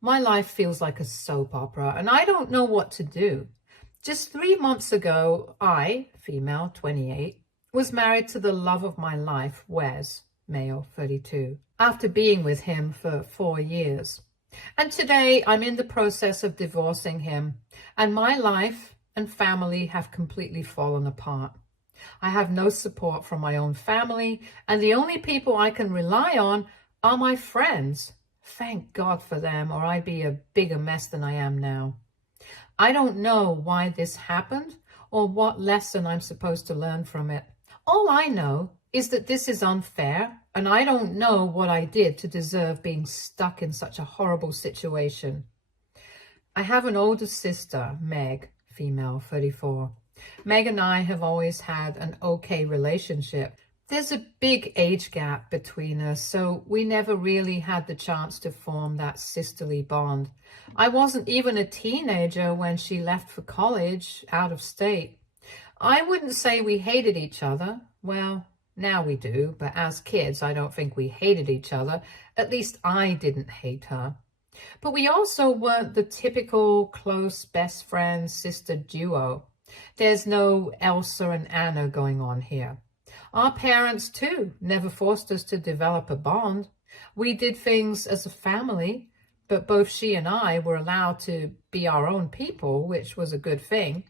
My life feels like a soap opera, and I don't know what to do. Just 3 months ago, I, female, 28, was married to the love of my life, Wes, male, 32, after being with him for 4 years. And today I'm in the process of divorcing him, and my life and family have completely fallen apart. I have no support from my own family, and the only people I can rely on are my friends. Thank God for them, or I'd be a bigger mess than I am now. I don't know why this happened or what lesson I'm supposed to learn from it. All I know is that this is unfair, and I don't know what I did to deserve being stuck in such a horrible situation. I have an older sister, Meg, female, 34. Meg and I have always had an okay relationship. There's a big age gap between us, so we never really had the chance to form that sisterly bond. I wasn't even a teenager when she left for college out of state. I wouldn't say we hated each other. Well, now we do, but as kids, I don't think we hated each other. At least I didn't hate her. But we also weren't the typical close best friend sister duo. There's no Elsa and Anna going on here. Our parents, too, never forced us to develop a bond. We did things as a family, but both she and I were allowed to be our own people, which was a good thing.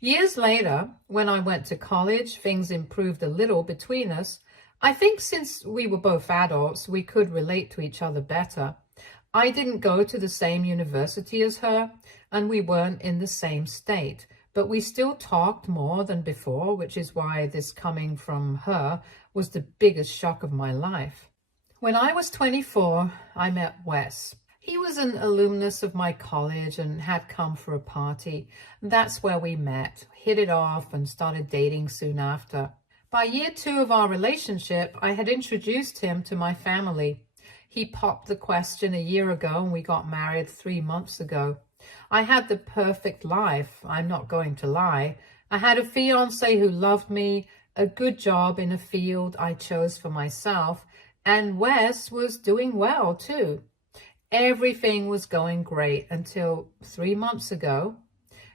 Years later, when I went to college, things improved a little between us. I think since we were both adults, we could relate to each other better. I didn't go to the same university as her, and we weren't in the same state. But we still talked more than before, which is why this coming from her was the biggest shock of my life. When I was 24, I met Wes. He was an alumnus of my college and had come for a party. That's where we met, hit it off, and started dating soon after. By year 2 of our relationship, I had introduced him to my family. He popped the question a year ago, and we got married 3 months ago. I had the perfect life, I'm not going to lie. I had a fiance who loved me, a good job in a field I chose for myself, and Wes was doing well too. Everything was going great until 3 months ago.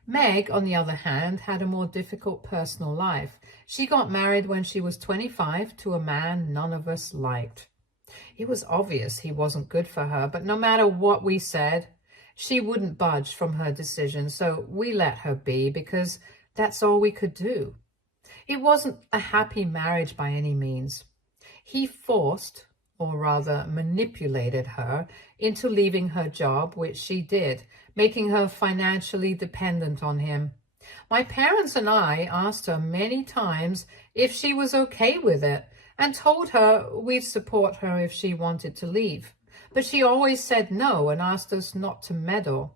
Meg, on the other hand, had a more difficult personal life. She got married when she was 25 to a man none of us liked. It was obvious he wasn't good for her, but no matter what we said, she wouldn't budge from her decision, so we let her be because that's all we could do. It wasn't a happy marriage by any means. He forced, or rather manipulated her, into leaving her job, which she did, making her financially dependent on him. My parents and I asked her many times if she was okay with it and told her we'd support her if she wanted to leave. But she always said no and asked us not to meddle.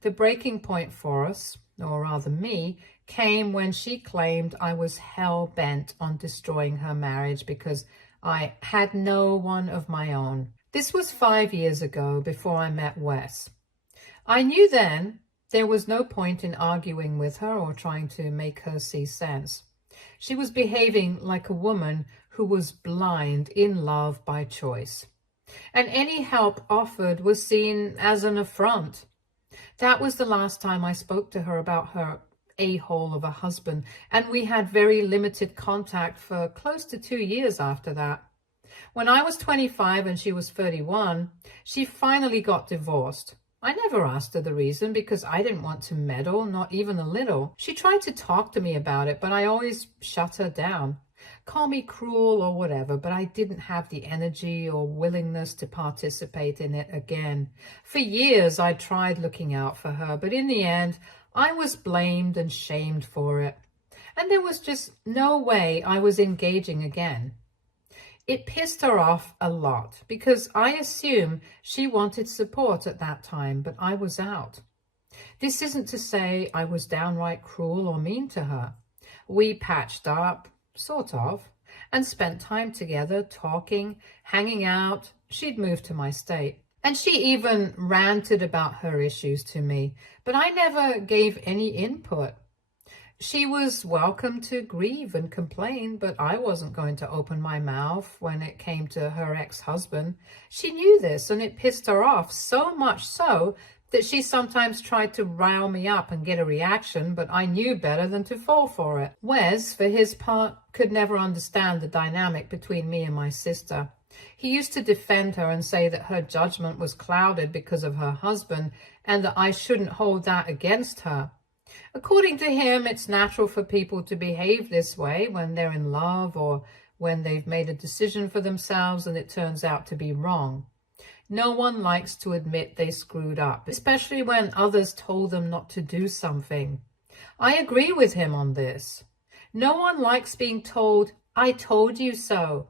The breaking point for us, or rather me, came when she claimed I was hell-bent on destroying her marriage because I had no one of my own. This was 5 years ago, before I met Wes. I knew then there was no point in arguing with her or trying to make her see sense. She was behaving like a woman who was blind in love by choice. And any help offered was seen as an affront. That was the last time I spoke to her about her a-hole of a husband, and we had very limited contact for close to 2 years after that. When I was 25 and she was 31, she finally got divorced. I never asked her the reason because I didn't want to meddle, not even a little. She tried to talk to me about it, but I always shut her down. Call me cruel or whatever, but I didn't have the energy or willingness to participate in it again. For years, I tried looking out for her, but in the end, I was blamed and shamed for it. And there was just no way I was engaging again. It pissed her off a lot because I assume she wanted support at that time, but I was out. This isn't to say I was downright cruel or mean to her. We patched up, sort of, and spent time together, talking, hanging out. She'd moved to my state. And she even ranted about her issues to me, but I never gave any input. She was welcome to grieve and complain, but I wasn't going to open my mouth when it came to her ex-husband. She knew this, and it pissed her off so much so that she sometimes tried to rile me up and get a reaction, but I knew better than to fall for it. Wes, for his part, could never understand the dynamic between me and my sister. He used to defend her and say that her judgment was clouded because of her husband and that I shouldn't hold that against her. According to him, it's natural for people to behave this way when they're in love or when they've made a decision for themselves and it turns out to be wrong. No one likes to admit they screwed up, especially when others told them not to do something. I agree with him on this. No one likes being told, "I told you so."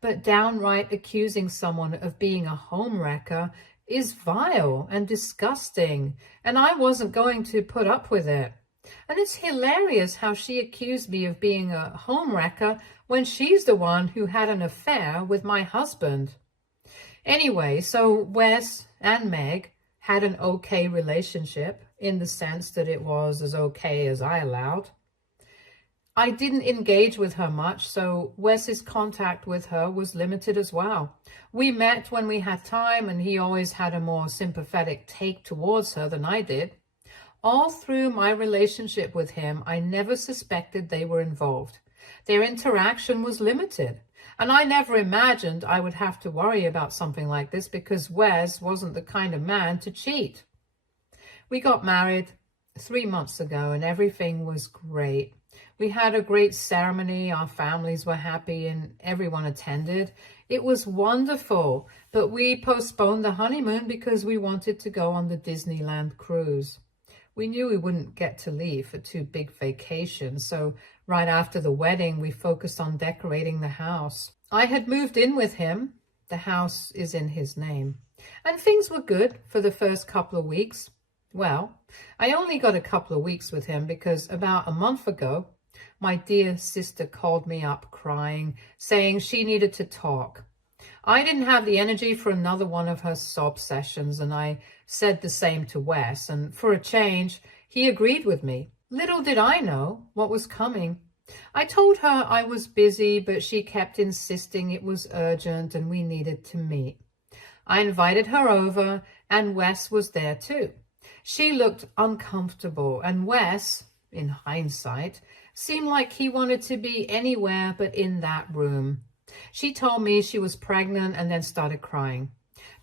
But downright accusing someone of being a homewrecker is vile and disgusting, and I wasn't going to put up with it. And it's hilarious how she accused me of being a homewrecker when she's the one who had an affair with my husband. Anyway, so Wes and Meg had an okay relationship in the sense that it was as okay as I allowed. I didn't engage with her much, so Wes's contact with her was limited as well. We met when we had time, and he always had a more sympathetic take towards her than I did. All through my relationship with him, I never suspected they were involved. Their interaction was limited, and I never imagined I would have to worry about something like this because Wes wasn't the kind of man to cheat. We got married 3 months ago, and everything was great. We had a great ceremony, our families were happy, and everyone attended. It was wonderful, but we postponed the honeymoon because we wanted to go on the Disneyland cruise. We knew we wouldn't get to leave for 2 big vacations, so right after the wedding, we focused on decorating the house. I had moved in with him. The house is in his name. And things were good for the first couple of weeks. Well, I only got a couple of weeks with him because about a month ago, my dear sister called me up crying, saying she needed to talk. I didn't have the energy for another one of her sob sessions, and I said the same to Wes, and for a change, he agreed with me. Little did I know what was coming. I told her I was busy, but she kept insisting it was urgent and we needed to meet. I invited her over, and Wes was there too. She looked uncomfortable, and Wes, in hindsight, seemed like he wanted to be anywhere but in that room. She told me she was pregnant and then started crying.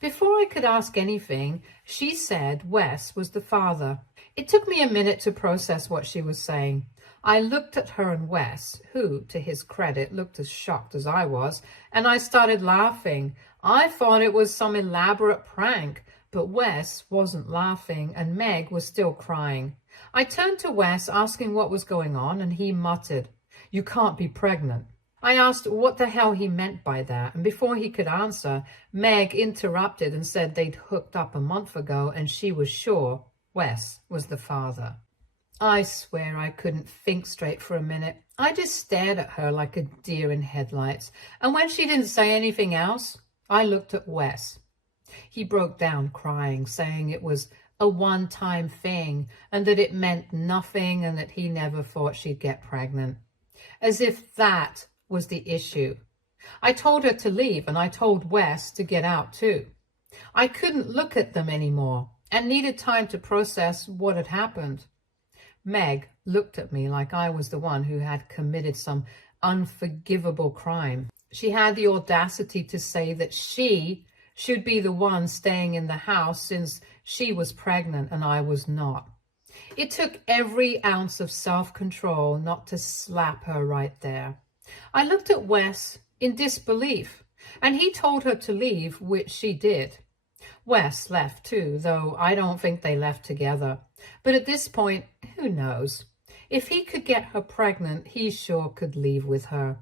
Before I could ask anything, she said Wes was the father. It took me a minute to process what she was saying. I looked at her and Wes, who, to his credit, looked as shocked as I was, and I started laughing. I thought it was some elaborate prank, but Wes wasn't laughing, and Meg was still crying. I turned to Wes, asking what was going on, and he muttered, "You can't be pregnant." I asked what the hell he meant by that, and before he could answer, Meg interrupted and said they'd hooked up a month ago, and she was sure Wes was the father. I swear I couldn't think straight for a minute. I just stared at her like a deer in headlights, and when she didn't say anything else, I looked at Wes. He broke down crying, saying it was a one-time thing and that it meant nothing and that he never thought she'd get pregnant. As if that was the issue. I told her to leave, and I told Wes to get out too. I couldn't look at them anymore and needed time to process what had happened. Meg looked at me like I was the one who had committed some unforgivable crime. She had the audacity to say that she should be the one staying in the house since she was pregnant and I was not. It took every ounce of self-control not to slap her right there. I looked at Wes in disbelief, and he told her to leave, which she did. Wes left too, though I don't think they left together. But at this point, who knows? If he could get her pregnant, he sure could leave with her.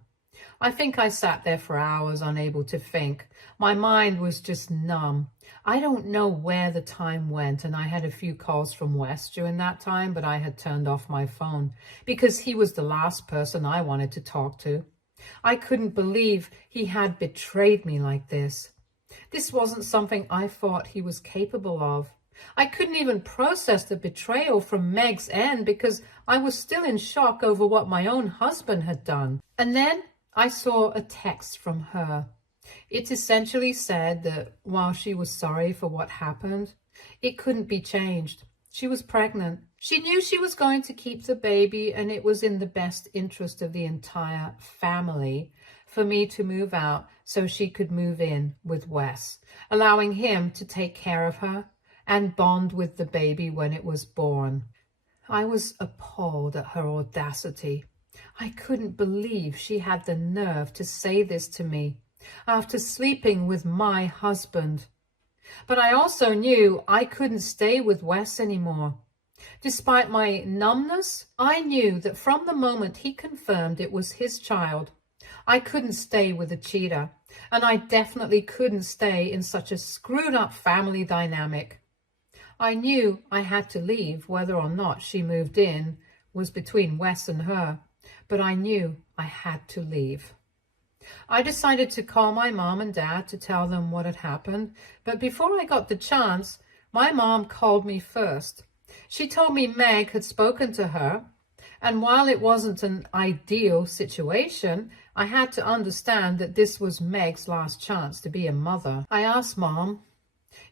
I think I sat there for hours, unable to think. My mind was just numb. I don't know where the time went, and I had a few calls from Wes during that time, but I had turned off my phone because he was the last person I wanted to talk to. I couldn't believe he had betrayed me like this. This wasn't something I thought he was capable of. I couldn't even process the betrayal from Meg's end because I was still in shock over what my own husband had done. And then I saw a text from her. It essentially said that while she was sorry for what happened, it couldn't be changed. She was pregnant. She knew she was going to keep the baby, and it was in the best interest of the entire family for me to move out so she could move in with Wes, allowing him to take care of her and bond with the baby when it was born. I was appalled at her audacity. I couldn't believe she had the nerve to say this to me after sleeping with my husband. But I also knew I couldn't stay with Wes anymore. Despite my numbness, I knew that from the moment he confirmed it was his child, I couldn't stay with a cheater, and I definitely couldn't stay in such a screwed up family dynamic. I knew I had to leave. Whether or not she moved in was between Wes and her, but I knew I had to leave. I decided to call my mom and dad to tell them what had happened, but before I got the chance, my mom called me first. She told me Meg had spoken to her, and while it wasn't an ideal situation, I had to understand that this was Meg's last chance to be a mother. I asked Mom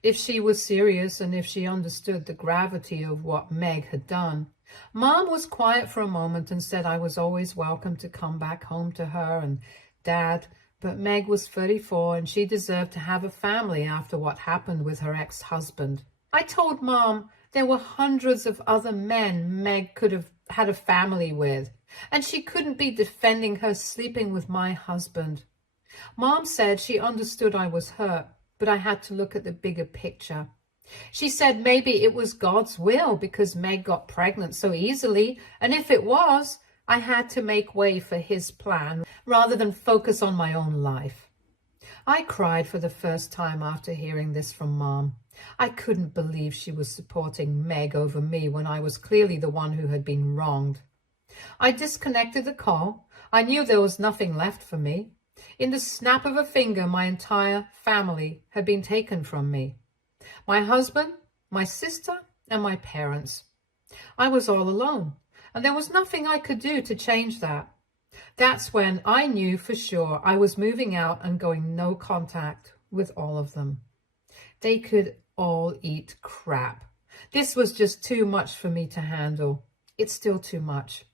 if she was serious and if she understood the gravity of what Meg had done. Mom was quiet for a moment and said I was always welcome to come back home to her and Dad, but Meg was 34 and she deserved to have a family after what happened with her ex-husband. I told Mom there were hundreds of other men Meg could have had a family with, and she couldn't be defending her sleeping with my husband. Mom said she understood I was hurt, but I had to look at the bigger picture. She said maybe it was God's will because Meg got pregnant so easily, and if it was, I had to make way for his plan rather than focus on my own life. I cried for the first time after hearing this from Mom. I couldn't believe she was supporting Meg over me when I was clearly the one who had been wronged. I disconnected the call. I knew there was nothing left for me. In the snap of a finger, my entire family had been taken from me. My husband, my sister, and my parents. I was all alone, and there was nothing I could do to change that. That's when I knew for sure I was moving out and going no contact with all of them. They could all eat crap. This was just too much for me to handle. It's still too much.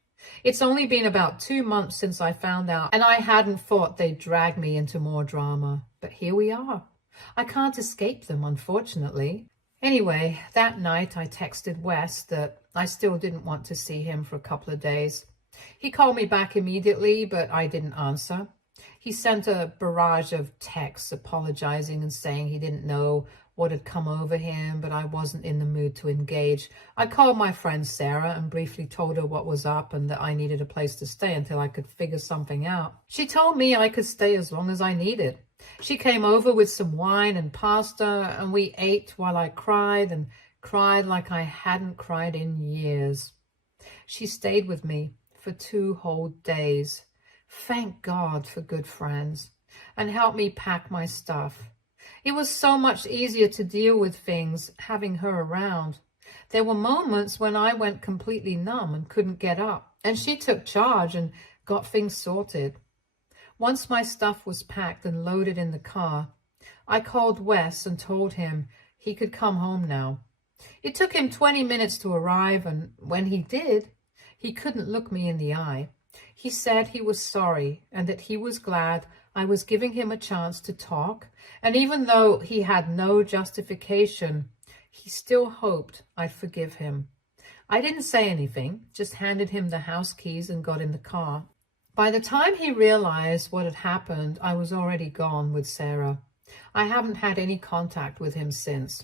It's only been about 2 months since I found out, and I hadn't thought they'd drag me into more drama. But here we are. I can't escape them, unfortunately. Anyway, that night I texted Wes that I still didn't want to see him for a couple of days. He called me back immediately, but I didn't answer. He sent a barrage of texts apologizing and saying he didn't know what had come over him, but I wasn't in the mood to engage. I called my friend Sarah and briefly told her what was up and that I needed a place to stay until I could figure something out. She told me I could stay as long as I needed. She came over with some wine and pasta, and we ate while I cried and cried like I hadn't cried in years. She stayed with me for 2 whole days. Thank God for good friends, and helped me pack my stuff. It was so much easier to deal with things having her around. There were moments when I went completely numb and couldn't get up, and she took charge and got things sorted. Once my stuff was packed and loaded in the car, I called Wes and told him he could come home now. It took him 20 minutes to arrive, and when he did, he couldn't look me in the eye. He said he was sorry and that he was glad I was giving him a chance to talk, and even though he had no justification, he still hoped I'd forgive him. I didn't say anything, just handed him the house keys and got in the car. By the time he realized what had happened, I was already gone with Sarah. I haven't had any contact with him since.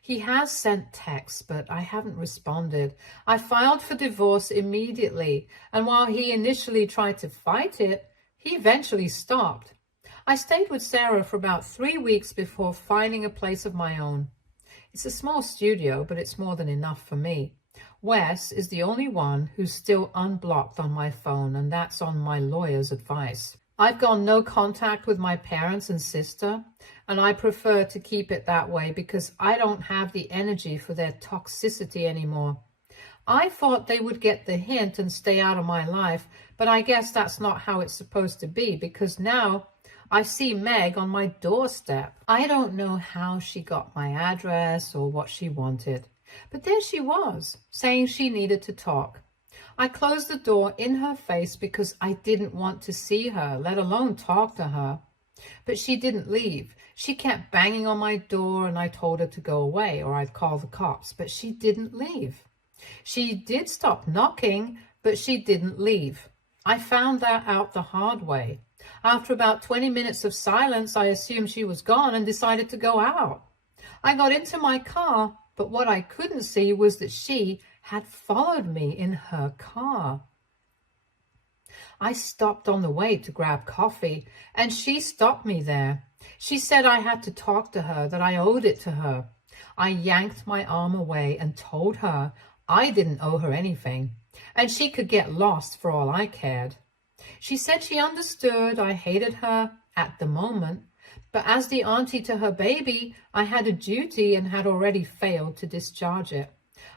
He has sent texts, but I haven't responded. I filed for divorce immediately, and while he initially tried to fight it, he eventually stopped. I stayed with Sarah for about 3 weeks before finding a place of my own. It's a small studio, but it's more than enough for me. Wes is the only one who's still unblocked on my phone, and that's on my lawyer's advice. I've gone no contact with my parents and sister, and I prefer to keep it that way because I don't have the energy for their toxicity anymore. I thought they would get the hint and stay out of my life, but I guess that's not how it's supposed to be because now I see Meg on my doorstep. I don't know how she got my address or what she wanted, but there she was, saying she needed to talk. I closed the door in her face because I didn't want to see her, let alone talk to her. But she didn't leave. She kept banging on my door and I told her to go away or I'd call the cops, but she didn't leave. She did stop knocking, but she didn't leave. I found that out the hard way. After about 20 minutes of silence, I assumed she was gone and decided to go out. I got into my car, but what I couldn't see was that she had followed me in her car. I stopped on the way to grab coffee, and she stopped me there. She said I had to talk to her, that I owed it to her. I yanked my arm away and told her I didn't owe her anything, and she could get lost for all I cared. She said she understood I hated her at the moment, but as the auntie to her baby, I had a duty and had already failed to discharge it.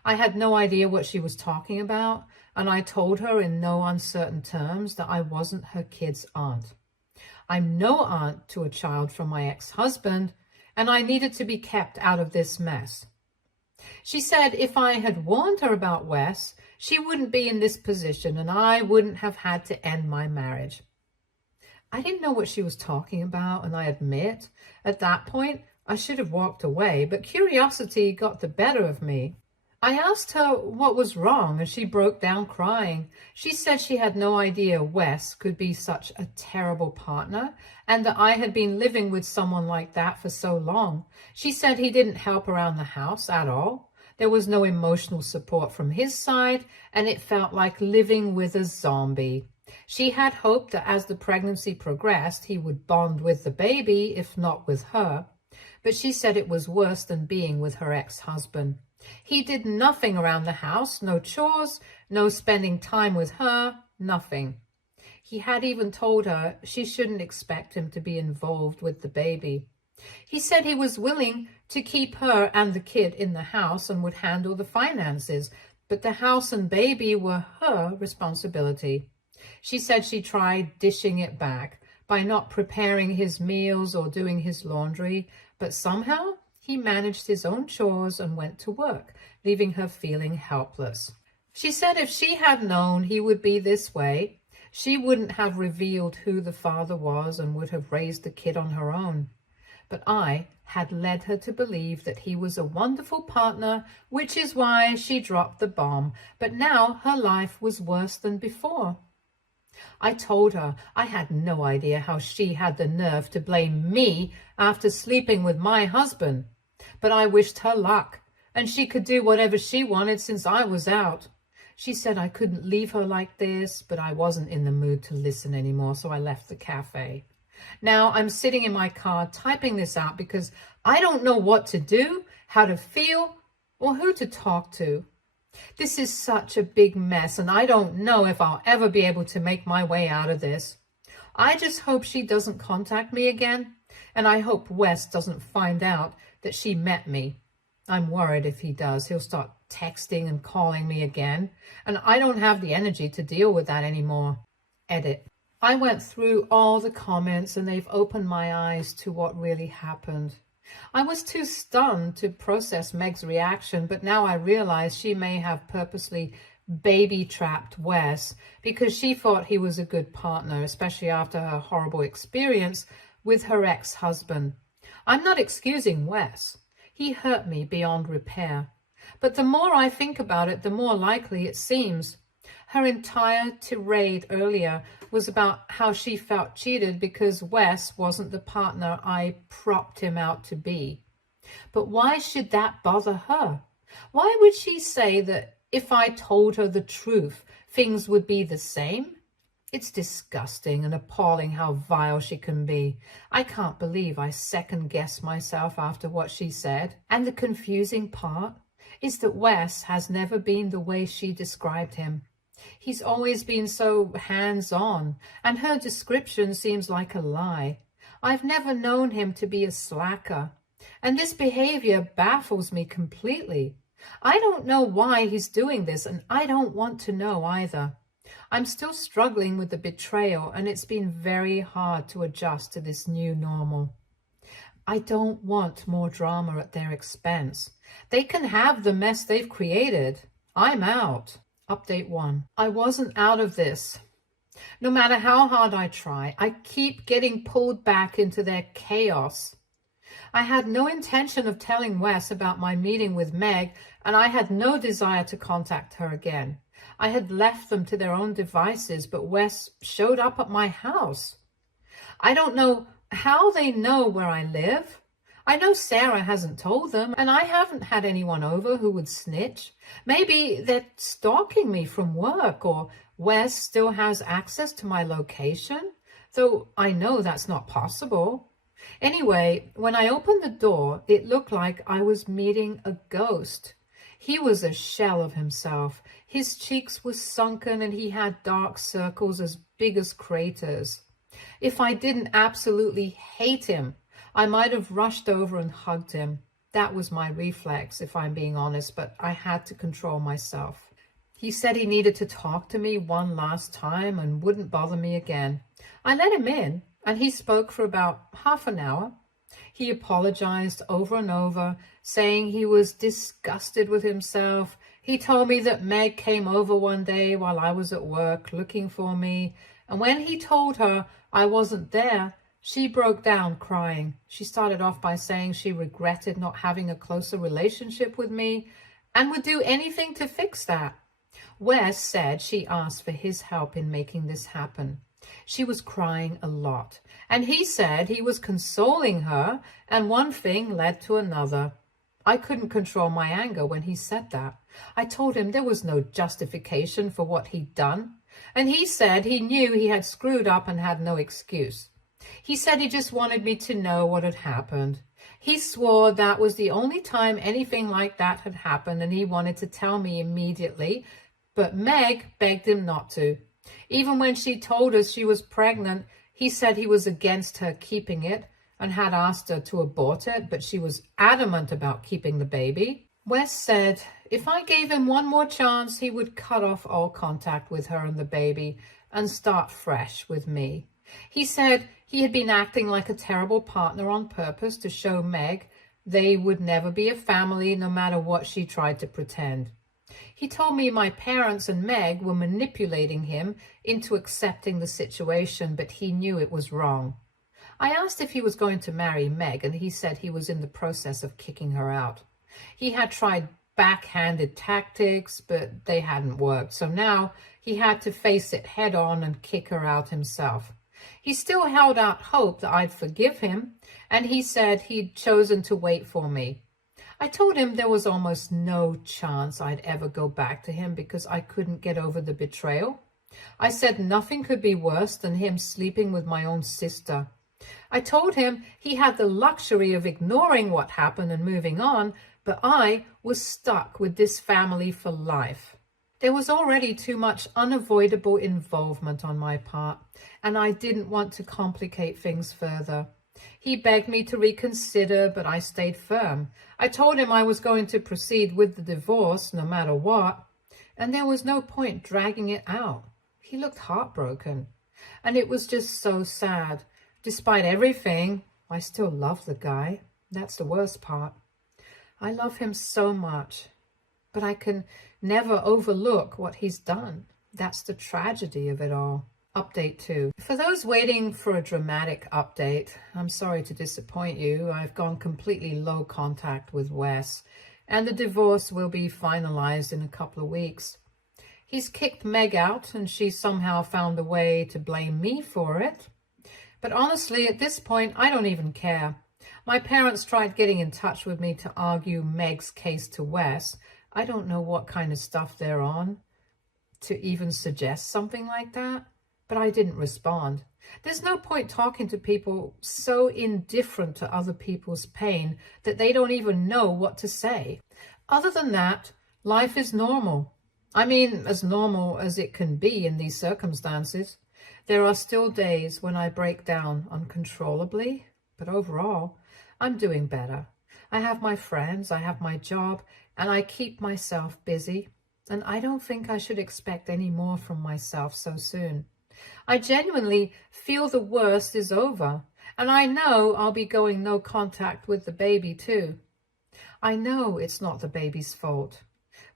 I had no idea what she was talking about, and I told her in no uncertain terms that I wasn't her kid's aunt. I'm no aunt to a child from my ex-husband, and I needed to be kept out of this mess. She said if I had warned her about Wes, she wouldn't be in this position and I wouldn't have had to end my marriage. I didn't know what she was talking about, and I admit, at that point, I should have walked away, but curiosity got the better of me. I asked her what was wrong, and she broke down crying. She said she had no idea Wes could be such a terrible partner, and that I had been living with someone like that for so long. She said he didn't help around the house at all. There was no emotional support from his side, and it felt like living with a zombie. She had hoped that as the pregnancy progressed, he would bond with the baby, if not with her. But she said it was worse than being with her ex-husband. He did nothing around the house, no chores, no spending time with her, nothing. He had even told her she shouldn't expect him to be involved with the baby. He said he was willing to keep her and the kid in the house and would handle the finances, but the house and baby were her responsibility. She said she tried dishing it back by not preparing his meals or doing his laundry, but somehow he managed his own chores and went to work, leaving her feeling helpless. She said if she had known he would be this way, she wouldn't have revealed who the father was and would have raised the kid on her own. But I had led her to believe that he was a wonderful partner, which is why she dropped the bomb. But now her life was worse than before. I told her I had no idea how she had the nerve to blame me after sleeping with my husband. But I wished her luck, and she could do whatever she wanted since I was out. She said I couldn't leave her like this, but I wasn't in the mood to listen anymore, so I left the cafe. Now I'm sitting in my car typing this out because I don't know what to do, how to feel, or who to talk to. This is such a big mess, and I don't know if I'll ever be able to make my way out of this. I just hope she doesn't contact me again, and I hope Wes doesn't find out that she met me. I'm worried if he does, he'll start texting and calling me again, and I don't have the energy to deal with that anymore. Edit. I went through all the comments and they've opened my eyes to what really happened. I was too stunned to process Meg's reaction, but now I realize she may have purposely baby-trapped Wes because she thought he was a good partner, especially after her horrible experience with her ex-husband. I'm not excusing Wes. He hurt me beyond repair. But the more I think about it, the more likely it seems. Her entire tirade earlier was about how she felt cheated because Wes wasn't the partner I propped him out to be. But why should that bother her? Why would she say that if I told her the truth, things would be the same? It's disgusting and appalling how vile she can be. I can't believe I second-guessed myself after what she said. And the confusing part is that Wes has never been the way she described him. He's always been so hands-on, and her description seems like a lie. I've never known him to be a slacker, and this behavior baffles me completely. I don't know why he's doing this, and I don't want to know either. I'm still struggling with the betrayal, and it's been very hard to adjust to this new normal. I don't want more drama at their expense. They can have the mess they've created. I'm out. Update 1. I wasn't out of this. No matter how hard I try, I keep getting pulled back into their chaos. I had no intention of telling Wes about my meeting with Meg, and I had no desire to contact her again. I had left them to their own devices, but Wes showed up at my house. I don't know how they know where I live. I know Sarah hasn't told them, and I haven't had anyone over who would snitch. Maybe they're stalking me from work, or Wes still has access to my location, though I know that's not possible. Anyway, when I opened the door, it looked like I was meeting a ghost. He was a shell of himself. His cheeks were sunken, and he had dark circles as big as craters. If I didn't absolutely hate him, I might have rushed over and hugged him. That was my reflex, if I'm being honest, but I had to control myself. He said he needed to talk to me one last time and wouldn't bother me again. I let him in, and he spoke for about half an hour. He apologized over and over, saying he was disgusted with himself. He told me that Meg came over one day while I was at work looking for me, and when he told her I wasn't there, she broke down crying. She started off by saying she regretted not having a closer relationship with me and would do anything to fix that. Wes said she asked for his help in making this happen. She was crying a lot, and he said he was consoling her, and one thing led to another. I couldn't control my anger when he said that. I told him there was no justification for what he'd done, and he said he knew he had screwed up and had no excuse. He said he just wanted me to know what had happened. He swore that was the only time anything like that had happened, and he wanted to tell me immediately, but Meg begged him not to. Even when she told us she was pregnant, he said he was against her keeping it and had asked her to abort it, but she was adamant about keeping the baby. Wes said if I gave him one more chance, he would cut off all contact with her and the baby and start fresh with me. He said he had been acting like a terrible partner on purpose to show Meg they would never be a family no matter what she tried to pretend. He told me my parents and Meg were manipulating him into accepting the situation, but he knew it was wrong. I asked if he was going to marry Meg, and he said he was in the process of kicking her out. He had tried backhanded tactics, but they hadn't worked, so now he had to face it head on and kick her out himself. He still held out hope that I'd forgive him, and he said he'd chosen to wait for me. I told him there was almost no chance I'd ever go back to him because I couldn't get over the betrayal. I said nothing could be worse than him sleeping with my own sister. I told him he had the luxury of ignoring what happened and moving on, but I was stuck with this family for life. There was already too much unavoidable involvement on my part, and I didn't want to complicate things further. He begged me to reconsider, but I stayed firm. I told him I was going to proceed with the divorce no matter what, and there was no point dragging it out. He looked heartbroken, and it was just so sad. Despite everything, I still love the guy. That's the worst part. I love him so much, but I can never overlook what he's done. That's the tragedy of it all. Update 2. For those waiting for a dramatic update, I'm sorry to disappoint you. I've gone completely low contact with Wes, and the divorce will be finalized in a couple of weeks. He's kicked Meg out, and she somehow found a way to blame me for it. But honestly, at this point, I don't even care. My parents tried getting in touch with me to argue Meg's case to Wes. I don't know what kind of stuff they're on to even suggest something like that. But I didn't respond. There's no point talking to people so indifferent to other people's pain that they don't even know what to say. Other than that, life is normal. I mean, as normal as it can be in these circumstances. There are still days when I break down uncontrollably, but overall, I'm doing better. I have my friends, I have my job, and I keep myself busy. And I don't think I should expect any more from myself so soon. I genuinely feel the worst is over, and I know I'll be going no contact with the baby too. I know it's not the baby's fault,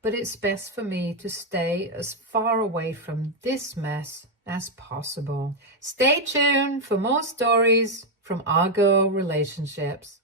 but it's best for me to stay as far away from this mess as possible. Stay tuned for more stories from our girl relationships.